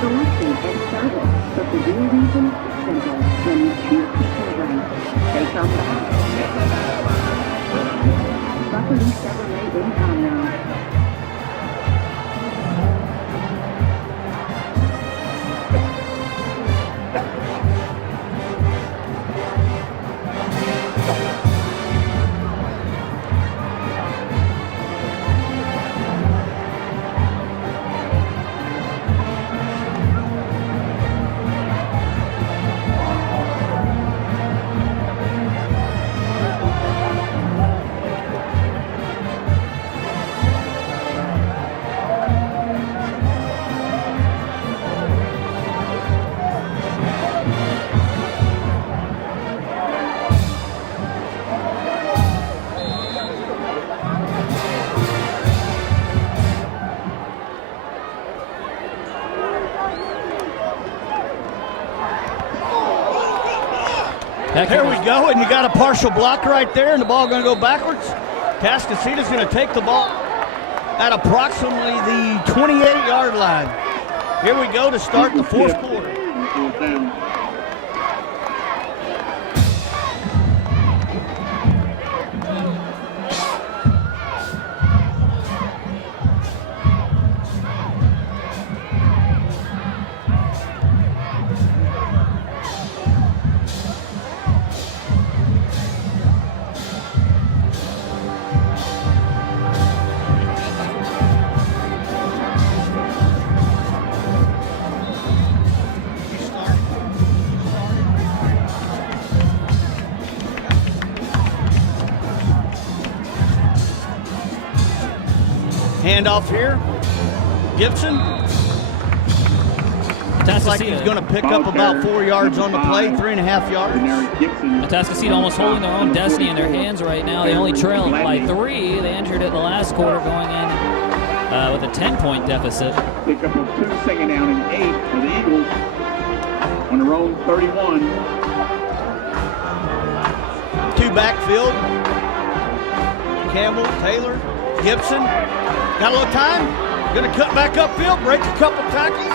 Selection and service, but the real reason is simple. When you choose people right, they come back. Buckley Chevrolet in Conroe. There we go, and you got a partial block right there, and the ball going to go backwards. Atascocita's going to take the ball at approximately the 28-yard line. Here we go to start the fourth quarter. Handoff here. Gibson. Looks like he's going to pick up about 4 yards on the play, 3.5 yards. Atascocita almost holding their own destiny in their hands right now. They only trail by 3. They entered it the last quarter going in with a 10-point deficit. Pick up a 2, second down and 8 for the Eagles on their own 31. 2 backfield. Campbell, Taylor, Gibson. Got a little time. Going to cut back upfield, break a couple tackles.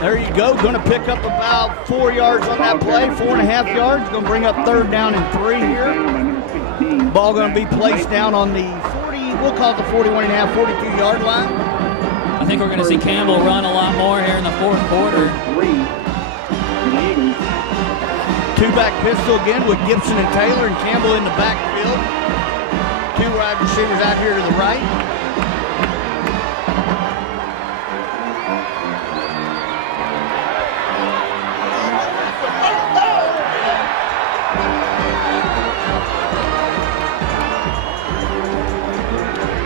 There you go. Going to pick up about 4 yards on that play, 4.5 yards. Going to bring up 3rd down and 3 here. Ball going to be placed down on the 40, we'll call it the 41.5, 42-yard line. I think we're going to see Campbell run a lot more here in the fourth quarter. 2-back pistol again with Gibson and Taylor, and Campbell in the backfield. 2 wide receivers out here to the right.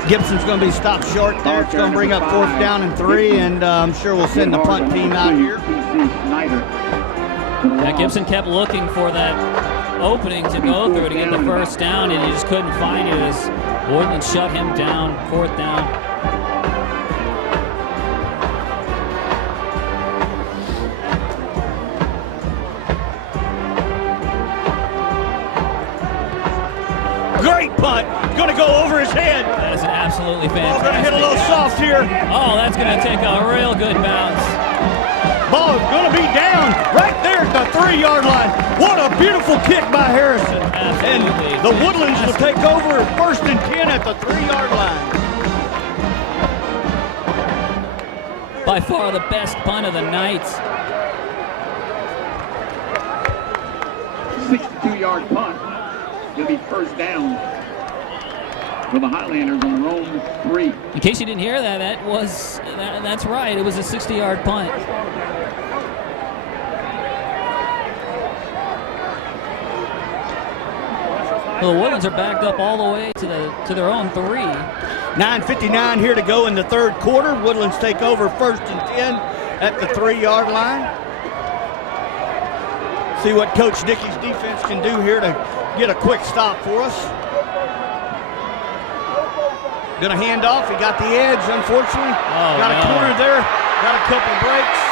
Gibson's going to be stopped short there. It's going to bring up 4th down and 3, and I'm sure we'll send the punt team out here. Yeah, Gibson kept looking for that opening to go through to get the first down, and he just couldn't find it as Woodlands shut him down, 4th down. Great punt. Going to go over his head. That is an absolutely fantastic. Going to hit a little soft here. Oh, that's going to take a real good bounce. Ball is going to be down right there at the 3-yard line. What a beautiful kick by Harrison. Absolutely. And the Woodlands will take over 1st and 10 at the 3-yard line. By far the best punt of the night. 62-yard punt. It'll be 1st down for the Highlanders on their own 3. In case you didn't hear that, that's right. It was a 60-yard punt. Well, the Woodlands are backed up all the way to their own 3. 9:59 here to go in the 3rd quarter. Woodlands take over 1st and 10 at the 3-yard line. See what Coach Dickey's defense can do here to get a quick stop for us. Going to hand off. He got the edge, unfortunately. Got a corner there. Got a couple breaks.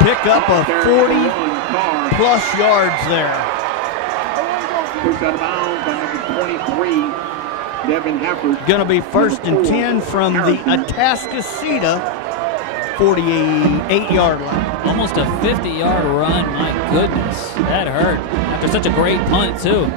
Pick up a plus yards there. Pushed out of bounds by number 23, Devin Hafford. Going to be first and 10 from the Atascocita 48-yard line. Almost a 50-yard run. My goodness, that hurt. After such a great punt, too.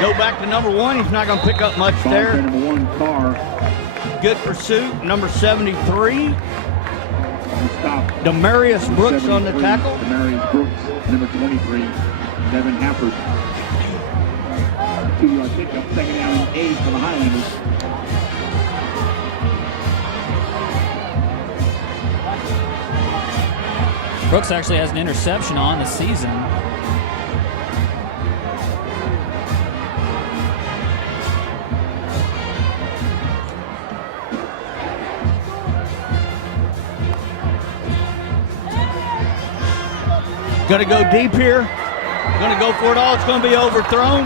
Go back to number 1. He's not going to pick up much there. Number 1, Carr. Good pursuit. Number 73. Stop. Demarius Brooks on the tackle. Demarius Brooks, number 23, Devin Hafford. 2-yard pickup, second down and 8 for the Highlanders. Brooks actually has an interception on the season. Going to go deep here. Going to go for it all. It's going to be overthrown.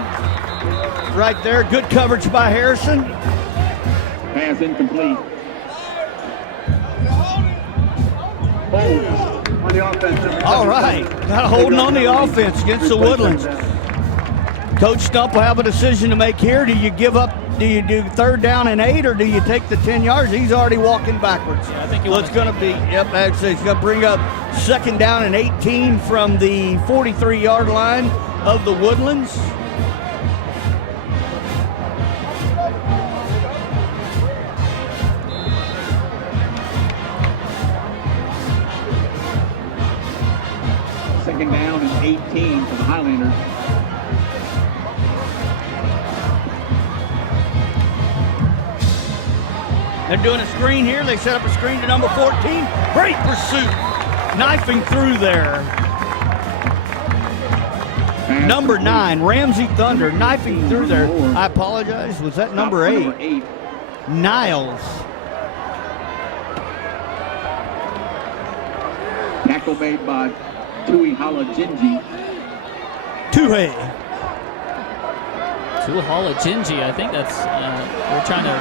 Right there. Good coverage by Harrison. Pass incomplete. Hold on the offense. All right. Got a holding on the offense against the Woodlands. Coach Stump will have a decision to make here. Do you give up? Do you do 3rd down and 8, or do you take the 10 yards? He's already walking backwards. Yeah, I think so it's going to be, yep, actually, it's going to bring up 2nd down and 18 from the 43-yard line of the Woodlands. Second down and 18 for the Highlanders. They're doing a screen here. They set up a screen to number 14. Great pursuit. Knifing through there. Number 9, Ramsey Thunder, knifing through there. I apologize. Was that number 8? Number 8. Niles. Tackle made by Tui Halajinji. Tuhei. Tuhalajinji, I think that's, we're trying to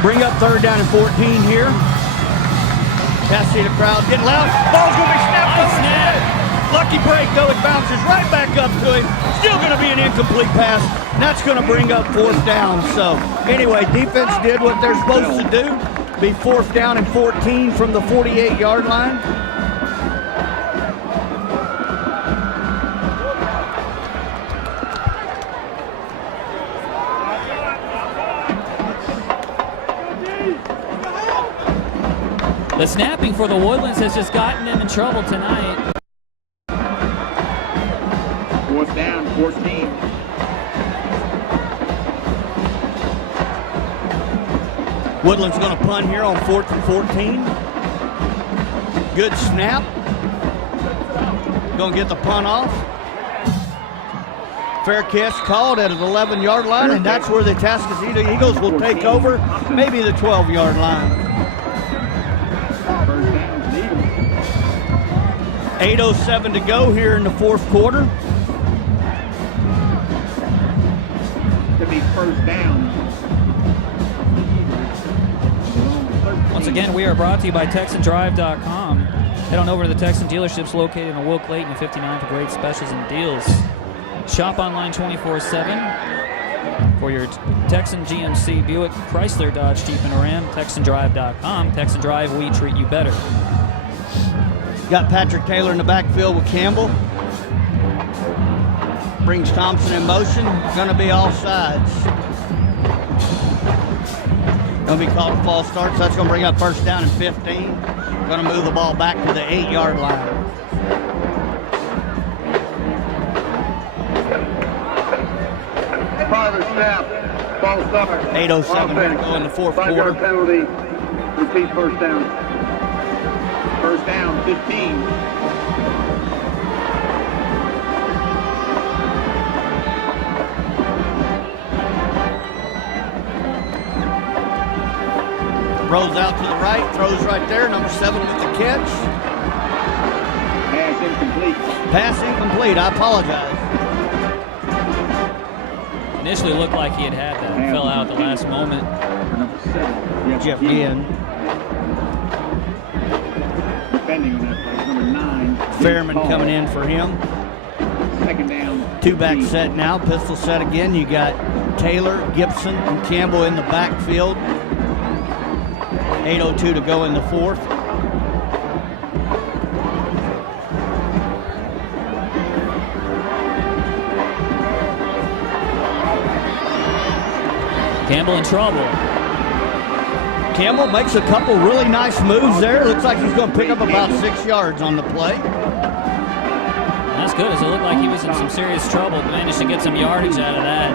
bring up 3rd down and 14 here. Cassidy, the crowd getting loud. Ball's going to be snapped up. Lucky break, though. It bounces right back up to him. Still going to be an incomplete pass. That's going to bring up 4th down. So, anyway, defense did what they're supposed to do. Be 4th down and 14 from the 48-yard line. The snapping for the Woodlands has just gotten them in trouble tonight. 4th down, 14. Woodland's going to punt here on 4th and 14. Good snap. Going to get the punt off. Fair catch called at an 11-yard line, and that's where the Atascocita Eagles will take over, maybe the 12-yard line. 8:07 to go here in the 4th quarter. Could be 1st down. Once again, we are brought to you by TexanDrive.com. Head on over to the Texan dealerships located in Will Clayton and 59 for great specials and deals. Shop online 24/7 for your Texan, GMC, Buick, Chrysler, Dodge, Jeep, and Ram. TexanDrive.com. Texan Drive, we treat you better. Got Patrick Taylor in the backfield with Campbell. Brings Thompson in motion. Going to be all sides. Going to be called a false start, so that's going to bring up 1st down and 15. Going to move the ball back to the 8-yard line. Father snap, false start. 8:07 to go in the 4th 5-yard quarter. penalty. Repeat 1st down. 1st down, 15. Rolls out to the right, throws right there. Number 7 with the catch. Pass incomplete. I apologize. Initially looked like he had that. Fell out at the last moment. Number 7. Jeff Ginn. Defending on that play. Number 9. Fairman coming in for him. Second down. 2-back set now. Pistol set again. You got Taylor, Gibson, and Campbell in the backfield. 8:02 to go in the fourth. Campbell in trouble. Campbell makes a couple really nice moves there. Looks like he's going to pick up about 6 yards on the play. That's good, as it looked like he was in some serious trouble. Managed to get some yardage out of that.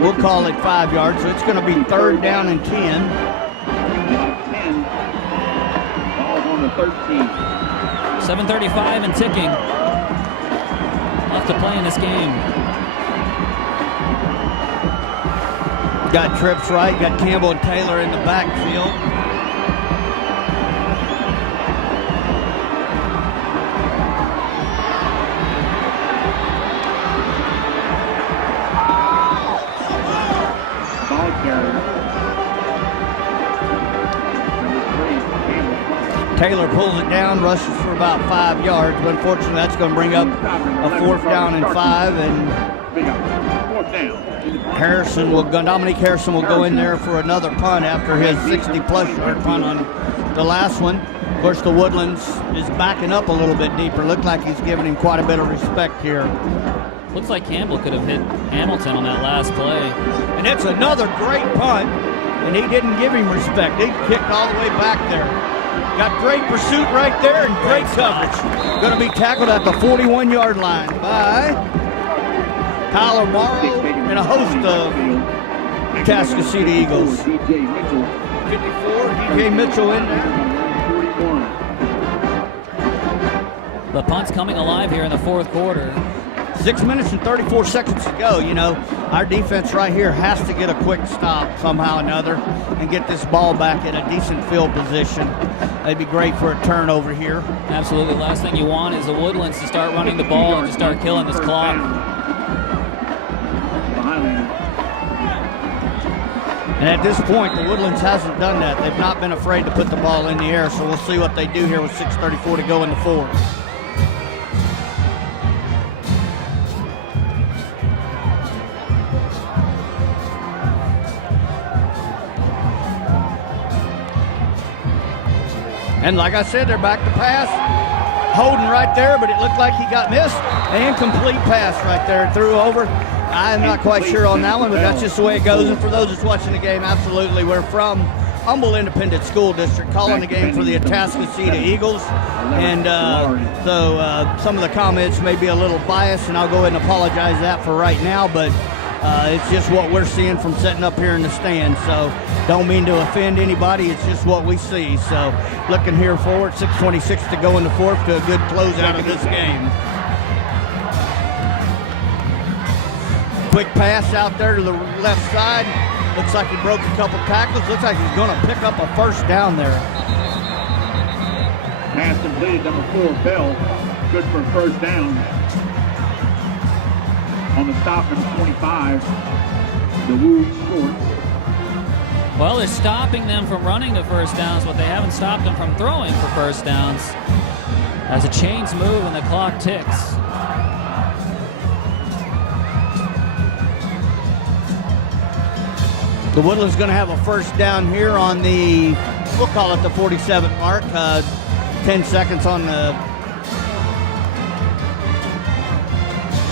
We'll call it 5 yards, so it's going to be 3rd down and 10. 10. Ball's on the 13. 7:35 and ticking. Left to play in this game. Got trips right, got Campbell and Taylor in the backfield. Ball carrier. Number 3, Campbell. Taylor pulls it down, rushes for about 5 yards, but unfortunately that's going to bring up a 4th down and 5, and Big up. 4th down. Dominique Harrison will go in there for another punt after his 60-plus yard punt on the last one. Of course, the Woodlands is backing up a little bit deeper. Looked like he's giving him quite a bit of respect here. Looks like Campbell could have hit Hamilton on that last play. And it's another great punt, and he didn't give him respect. He kicked all the way back there. Got great pursuit right there and great coverage. Going to be tackled at the 41-yard line by Tyler Morrow and a host of Atascocita Eagles. 54, DJ Mitchell in there. The punt's coming alive here in the fourth quarter. 6 minutes and 34 seconds to go. You know, our defense right here has to get a quick stop somehow or another and get this ball back in a decent field position. That'd be great for a turnover here. Absolutely. Last thing you want is the Woodlands to start running the ball and to start killing this clock. And at this point, the Woodlands hasn't done that. They've not been afraid to put the ball in the air, so we'll see what they do here with 6:34 to go in the fourth. And like I said, they're back to pass. Holding right there, but it looked like he got missed. An incomplete pass right there, threw over. I'm not quite sure on that one, but that's just the way it goes. And for those that's watching the game, absolutely, we're from Humble Independent School District, calling the game for the Atascocita Eagles. And so some of the comments may be a little biased, and I'll go ahead and apologize that for right now, but it's just what we're seeing from sitting up here in the stand. So don't mean to offend anybody. It's just what we see. So looking here forward, 6:26 to go in the fourth, to a good closeout of this game. Quick pass out there to the left side. Looks like he broke a couple tackles. Looks like he's going to pick up a first down there. Pass completed, number 4, Bell. Good for a first down. On the stop, number 25, the Woods shorts. Well, they're stopping them from running the first downs, but they haven't stopped them from throwing for first downs. As a chains move and the clock ticks. The Woodlands going to have a first down here on the, we'll call it the 47 mark. 10 seconds on the,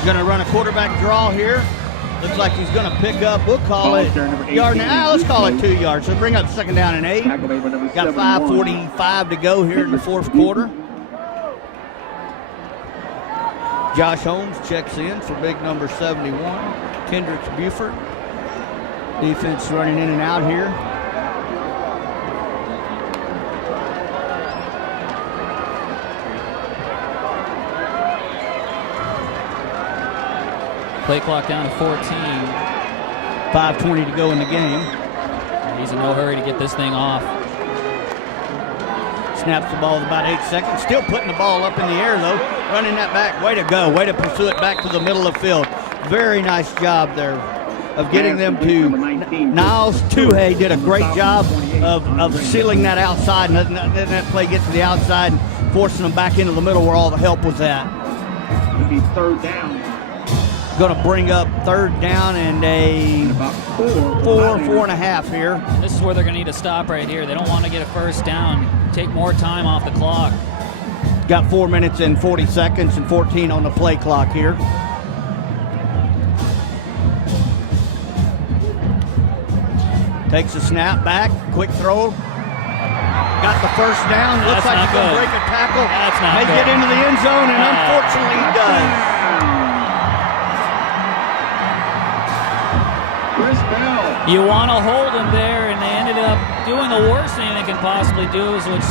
going to run a quarterback draw here. Looks like he's going to pick up, we'll call it yard now. Let's call it 2 yards. So bring up second down and 8. Got 5:45 to go here in the fourth quarter. Josh Holmes checks in for big number 71. Kendricks Buford. Defense running in and out here. Play clock down to 14. 5:20 to go in the game. He's in no hurry to get this thing off. snaps the ball with about 8 seconds. Still putting the ball up in the air, though. Running that back. Way to go. Way to pursue it back to the middle of the field. Very nice job there of getting them to. Niles Tuhey did a great job of sealing that outside, and letting that play get to the outside and forcing them back into the middle where all the help was at. It'll be third down. Going to bring up third down and About four and a half here. This is where they're going to need to stop right here. They don't want to get a first down, take more time off the clock. Got 4 minutes and 40 seconds and 14 on the play clock here. Takes a snap back, quick throw. Got the first down. Looks like he's going to break a tackle. That's not May good. get into the end zone, and unfortunately he does. Chris Bell. You want to hold him there, and they ended up doing the worst thing they can possibly do, is which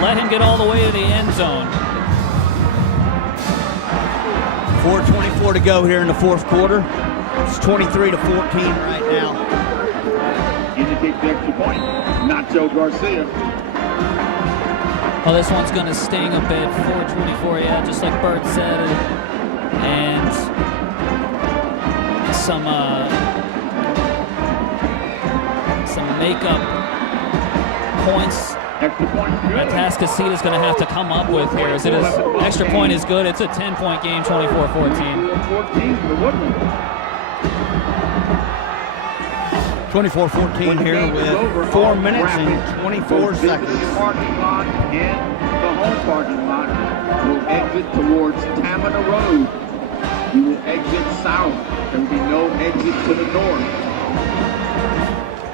let him get all the way to the end zone. 4:24 to go here in the fourth quarter. It's 23-14 right now. In to take the extra point. Nacho Garcia. Oh, this one's going to sting a bit. 4:24, yeah, just like Bert said. And some makeup points Extra point. that Atascocita is going to have to come up with here. As it is, extra point is good. It's a 10-point game, 24-14. 14 for Woodland. 24-14 here with 4 minutes and 24 seconds. The parking lot and the home parking lot will exit towards Tamina Road. You will exit south. There will be no exit to the north.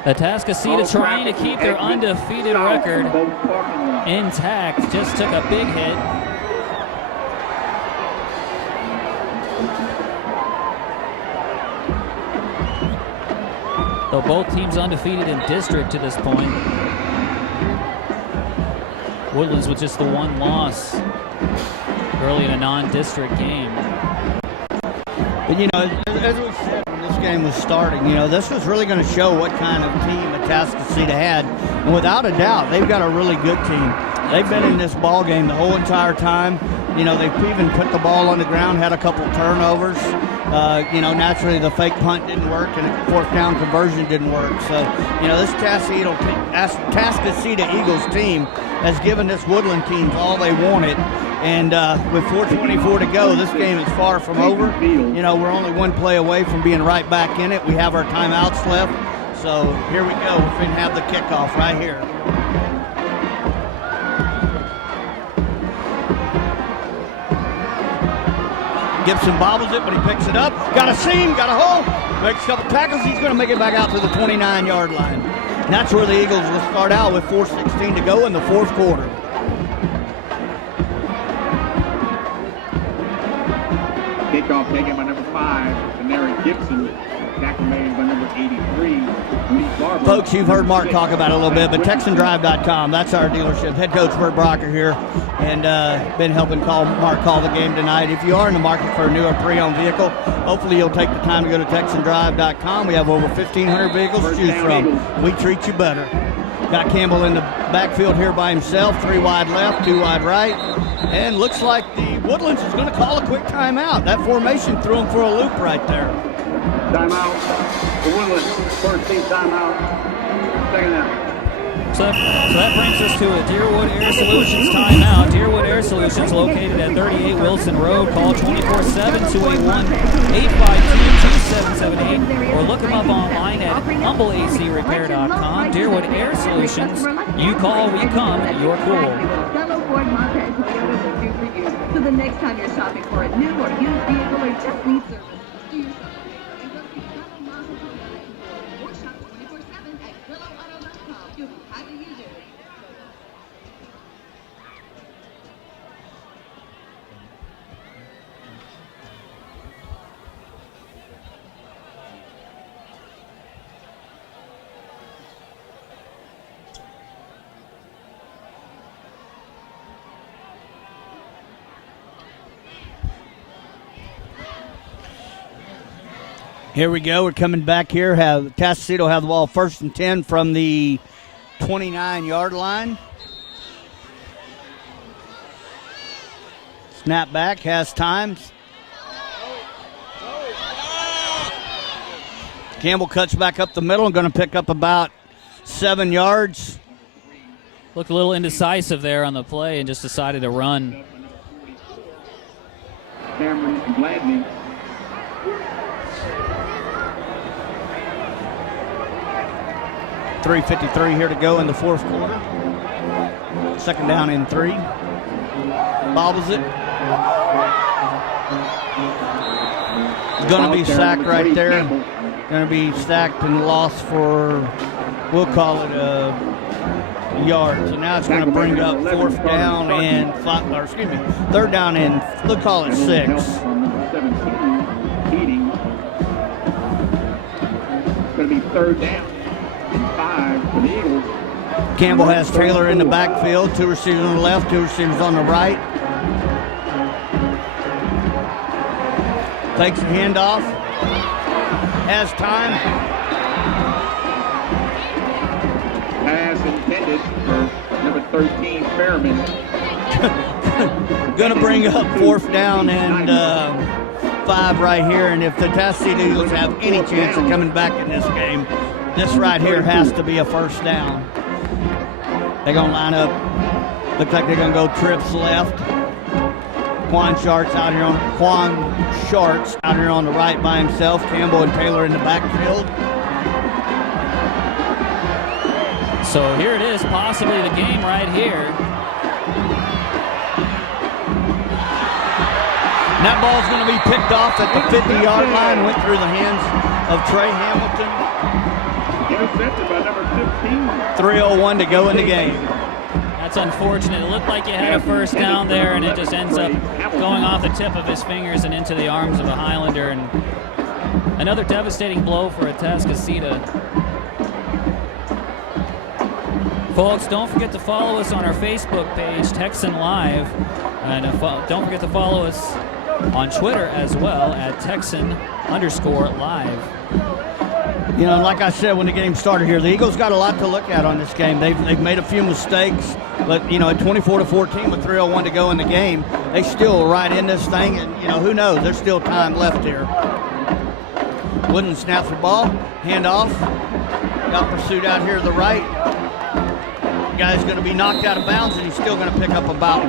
Atascocita trying to keep their undefeated record Both parking lots. intact. Just took a big hit. Though both teams undefeated in district to this point. Woodlands with just the one loss early in a non-district game. But, you know, as we said when this game was starting, you know, this was really going to show what kind of team Atascocita had. And without a doubt, they've got a really good team. They've been in this ball game the whole entire time. You know, they've even put the ball on the ground, had a couple turnovers. You know, naturally the fake punt didn't work and the fourth down conversion didn't work. So, you know, this Atascocita Eagles team has given this Woodland team all they wanted. And with 4:24 to go, this game is far from over. You know, we're only one play away from being right back in it. We have our timeouts left. So here we go. We're going to have the kickoff right here. Gibson bobbles it, but he picks it up. Got a seam, got a hole. Makes a couple tackles. He's going to make it back out to the 29-yard line. And that's where the Eagles will start out with 4:16 to go in the fourth quarter. Kickoff taken by number 5, Denarius Gibson. Tackle made by number 83, Lee Barber. Folks, you've heard Mark talk about it a little bit, but TexanDrive.com, that's our dealership. Head coach Bert Brocker here, and been helping Mark call the game tonight. If you are in the market for a new or pre-owned vehicle, hopefully you'll take the time to go to TexanDrive.com. We have over 1,500 vehicles to choose from. We treat you better. Got Campbell in the backfield here by himself, 3 wide left, 2 wide right. And looks like the Woodlands is going to call a quick timeout. That formation threw him for a loop right there. Timeout. The Woodlands, first team timeout. Second down. So that brings us to a Deerwood Air Solutions timeout. Deerwood Air Solutions located at 38 Wilson Road. Call 24-7-281-852-2778 or look them up online at humbleacrepair.com. Deerwood Air Solutions. You call, we come. You're cool. Fellow Ford Mazda and Toyota will do for you. So the next time you're shopping for a new or used vehicle or just need service, do yourself a favor and go see Fellow Mazda and Toyota or shop 24/7 at willowauto.com. You'll be happy you did. Here we go. We're coming back here. Atascocita will have the ball 1st and 10 from the 29-yard line. Snap back, has times. Campbell cuts back up the middle and going to pick up about 7 yards. Looked a little indecisive there on the play and just decided to run. Cameron Gladney. .353 here to go in the fourth quarter. Second down and 3. Bobbles it. Going to be sacked right there. Going to be sacked and lost for, we'll call it a yard. So now it's going to bring up fourth down and third down and they'll call it 6. It's going to be third down and 5 for the Eagles. Campbell has Taylor in the backfield. 2 receivers on the left, 2 receivers on the right. Takes the handoff. Has time. Pass intended for number 13, Fairman. Going to bring up fourth down and 5 right here. And if the Atascocita Eagles have any chance of coming back in this game, this right here has to be a first down. They're going to line up. Looks like they're going to go trips left. Quan Sharts out here on the right by himself. Campbell and Taylor in the backfield. So here it is, possibly the game right here. And that ball's going to be picked off at the 50-yard line. Went through the hands of Trey Hamilton. Intercepted by number 15. 3:01 to go in the game. That's unfortunate. It looked like you had a first down there, and it just ends up going off the tip of his fingers and into the arms of a Highlander. And another devastating blow for Atascocita. Folks, don't forget to follow us on our Facebook page, Texan Live. And don't forget to follow us on Twitter as well at Texan_Live. You know, like I said when the game started here, the Eagles got a lot to look at on this game. They've made a few mistakes, but, you know, at 24-14 with 3:01 to go in the game, they still right in this thing, and, you know, who knows? There's still time left here. Woodlands snaps the ball, handoff. Got pursuit out here to the right. The guy's going to be knocked out of bounds, and he's still going to pick up about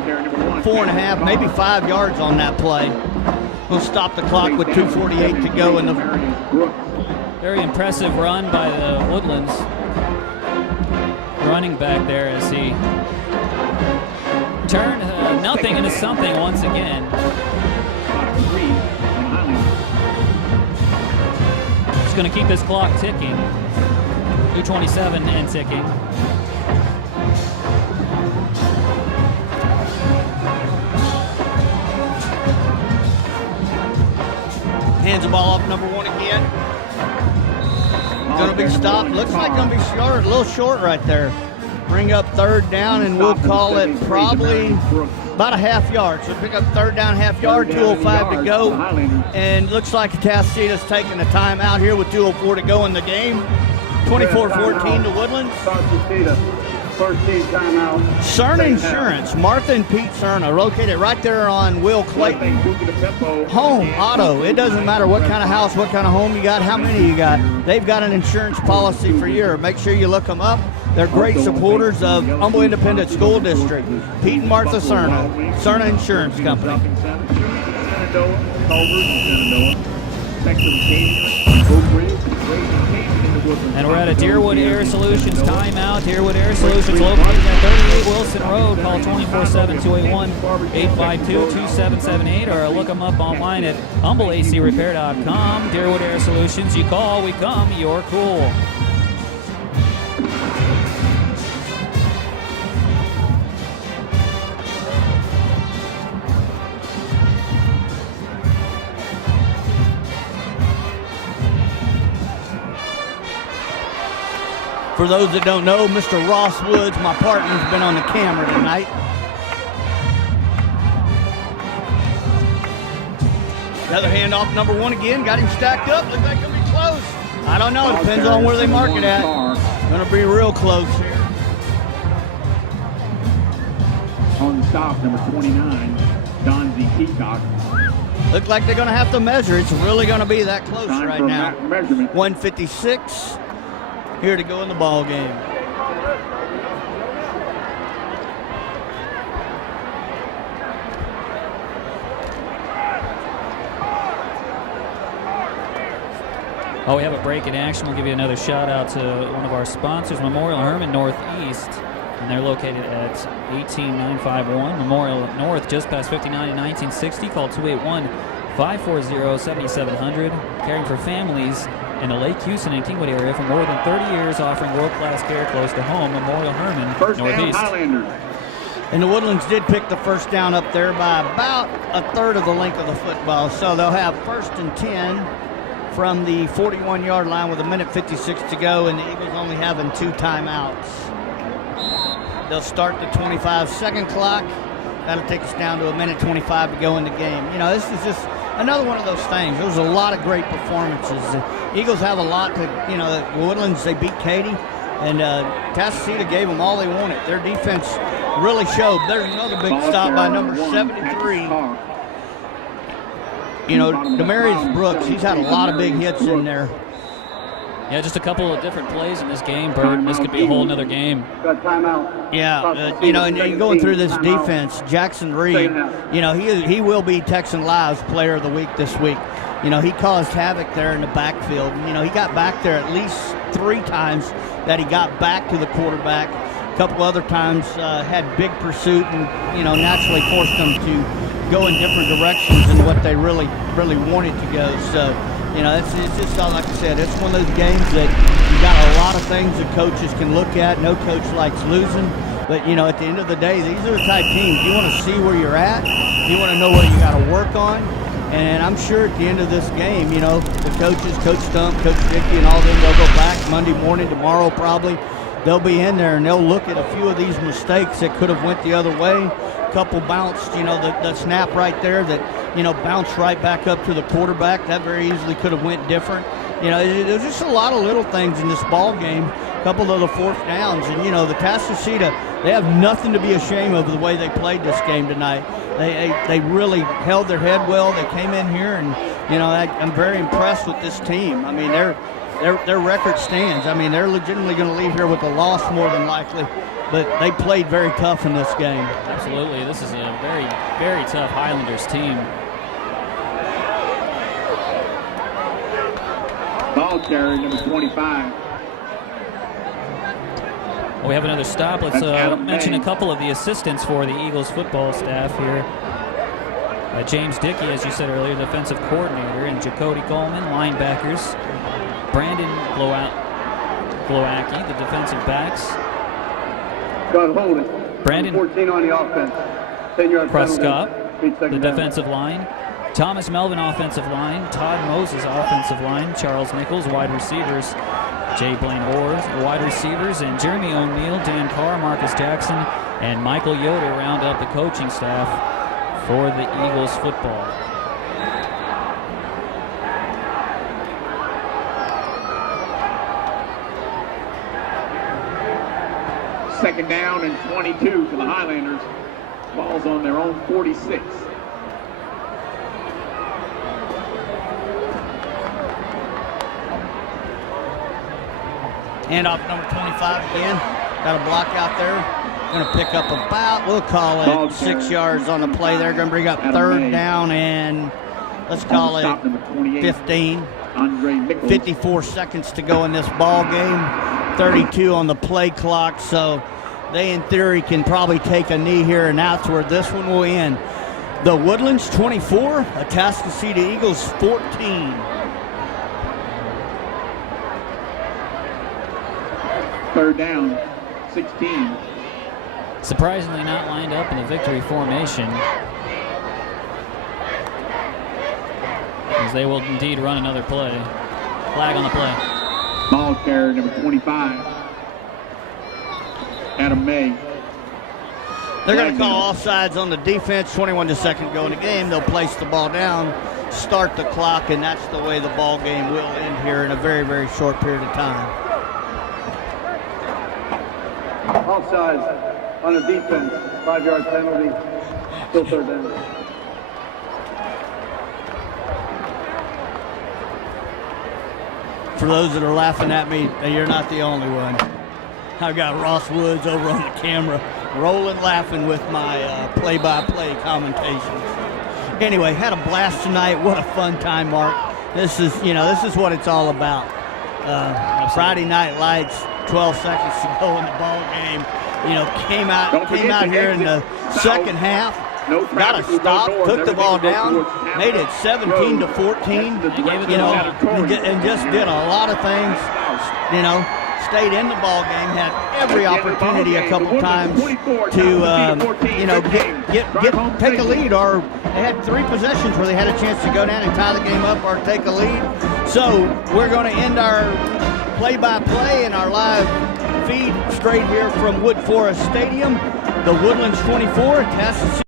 4.5, maybe 5 yards on that play. We'll stop the clock with 2:48 to go in the Very impressive run by the Woodlands running back there as he turned nothing into something once again. Just going to keep this clock ticking. 2:27 and ticking. Hands the ball off number 1 again. Going to be stopped. Looks like going to be short, a little short right there. Bring up third down, and we'll call it probably about a half yard. So pick up third down, half yard, 2:05 to go. And looks like Atascocita's taking a timeout here with 2:04 to go in the game. 24-14 to Woodlands. First team timeout. Cerna Insurance, Martha and Pete Cerna, located right there on Will Clayton. Home, auto, it doesn't matter what kind of house, what kind of home you got, how many you got. They've got an insurance policy for you. Make sure you look them up. They're great supporters of Humble Independent School District. Pete and Martha Cerna, Cerna Insurance Company. And we're at a Deerwood Air Solutions timeout. Deerwood Air Solutions located at 38 Wilson Road. Call 24-7-281-852-2778 or look them up online at humbleacrepair.com. Deerwood Air Solutions, you call, we come, you're cool. For those that don't know, Mr. Ross Woods, my partner, has been on the camera tonight. Another handoff, number 1 again. Got him stacked up. Looks like he'll be close. I don't know. Depends on where they mark it at. Going to be real close here. On the stop, number 29, Don Z. Peacock. Look like they're going to have to measure. It's really going to be that close Time right for now. measurement. 1:56 here to go in the ball game. Oh, we have a break in action. We'll give you another shout out to one of our sponsors, Memorial Herman Northeast, and they're located at 18951 Memorial North, just past 59 and 1960. Call 281-540-7700. Caring for families in the Lake Houston and Kingwood area for more than 30 years, offering world-class care close to home. Memorial Herman First down, Northeast. Highlanders. And the Woodlands did pick the first down up there by about a third of the length of the football. So they'll have 1st and 10 from the 41-yard line with 1:56 to go, and the Eagles only having 2 timeouts. They'll start the 25-second clock. That'll take us down to 1:25 to go in the game. You know, this is just another one of those things. There was a lot of great performances. The Eagles have a lot to, you know, the Woodlands, they beat Katy, and Atascocita gave them all they wanted. Their defense really showed. There's another big stop by number 73. You know, Demarius Brooks, he's had a lot of big hits in there. Yeah, just a couple of different plays in this game, Bert. This could be a whole nother game. Got timeout. Yeah, you know, and you're going through this defense. Jackson Reed, you know, he will be Texan Live's Player of the Week this week. You know, he caused havoc there in the backfield. You know, he got back there at least 3 times that he got back to the quarterback. A couple other times had big pursuit and, you know, naturally forced them to go in different directions than what they really wanted to go. So, you know, it's just like I said, it's one of those games that you got a lot of things that coaches can look at. No coach likes losing, but you know, at the end of the day, these are the type teams you want to see where you're at. You want to know what you got to work on, and I'm sure at the end of this game, you know, the coaches, Coach Stump, Coach Dickey, and all them, they'll go back Monday morning, tomorrow probably. They'll be in there and they'll look at a few of these mistakes that could have went the other way. A couple bounced, you know, the snap right there that, you know, bounced right back up to the quarterback. That very easily could have went different. You know, there's just a lot of little things in this ball game. A couple of the 4th downs, and you know, the Atascocita, they have nothing to be ashamed of the way they played this game tonight. They really held their head well. They came in here, and you know, I'm very impressed with this team. I mean, their record stands. I mean, they're legitimately going to leave here with a loss more than likely, but they played very tough in this game. Absolutely. This is a very, very tough Highlanders team. Ball carrier, number 25. Well, we have another stop. Let's mention a couple of the assistants for the Eagles football staff here. James Dickey, as you said earlier, defensive coordinator, and Jacody Coleman, linebackers. Brandon Glowacki, the defensive backs. Got hold it. Brandon 14 on the offense. 10-yard Prescott, penalty. the defensive line. Thomas Melvin, offensive line. Todd Moses, offensive line. Charles Nichols, wide receivers. Jay Blaine Orr, wide receivers. And Jeremy O'Neill, Dan Carr, Marcus Jackson, and Michael Yoder round up the coaching staff for the Eagles football. Second down and 22 for the Highlanders. Ball's on their own 46. Hand off number 25 again. Got a block out there. Going to pick up about, we'll call it 6 yards on the play there. Going to bring up 3rd down and let's call it 15. 54 seconds to go in this ball game. 32 on the play clock, so they in theory can probably take a knee here, and that's where this one will end. The Woodlands 24, Atascocita Eagles 14. Third down, 16. Surprisingly not lined up in the victory formation, as they will indeed run another play. Flag on the play. Ball carrier, number 25. Adam May. They're going to call offsides on the defense. 21 to second go in the game. They'll place the ball down, start the clock, and that's the way the ball game will end here in a very, very short period of time. Offsides on the defense. 5-yard penalty. Still 3rd down. For those that are laughing at me, you're not the only one. I've got Ross Woods over on the camera, rolling laughing with my play-by-play commentations. Anyway, had a blast tonight. What a fun time, Mark. This is what it's all about. Friday Night Lights, 12 seconds to go in the ball game. Came out here in the second half. Got a stop, took the ball down, made it 17-14. And just did a lot of things. Stayed in the ball game, had every opportunity a couple times to take a lead, or they had 3 possessions where they had a chance to go down and tie the game up or take a lead. So we're going to end our play-by-play and our live feed straight here from Wood Forest Stadium, the Woodlands 24, Atascocita